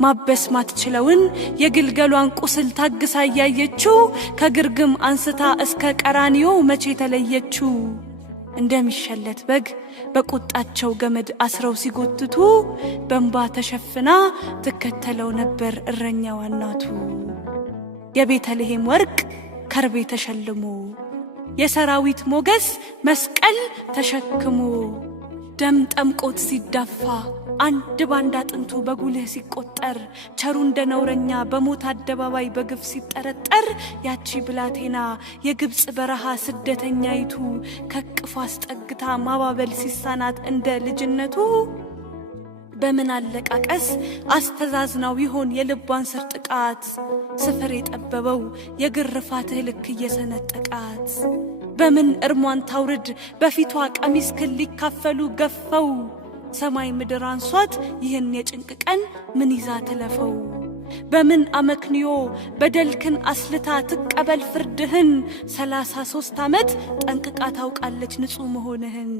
ማበስ ማትችለውን የግልገሏን ቁስል ታግሳ ያየችው ከግርግም አንስታ እስከ ቀራንዮ መቼ ተለየችው እንደሚሸለት በግ በቁጣቸው ገመድ አስረው ሲጎትቱ በእንባ ተሸፍና ትከተለው ነበር እረኛዋ እናቱ የቤተልሔም ወርቅ ከርቤ ተሸልሞ የሰራዊት ሞገስ መስቀል ተሸክሞ ደም ጠምቆት ሲዳፋ አንድ ባንድ አጥንቱ በጉልህ ሲቆጠር ቸሩ እንደነውረኛ በሞት አደባባይ በግፍ ሲጠረጠር ያቺ ብላቴና የግብጽ በረሃ ስደተኛይቱ ከቅፏ አስጠግታ ማባበል ሲሳናት እንደ ልጅነቱ በምን አለቃቀስ አስተዛዝናው ይሆን የልቧን ስር ጥቃት ስፍር የጠበበው የግርፋትህ ልክ እየሰነጠቃት በምን እርሟን ታውርድ በፊቷ ቀሚስ ክል ሊካፈሉ ገፈው ሰማይ ምድር አንሷት ይህን የጭንቅ ቀን ምን ይዛ ትለፈው በምን አመክንዮ በደልክን አስልታ ትቀበል ፍርድህን 33 ዓመት ጠንቅቃ ታውቃለች ንጹህ መሆንህን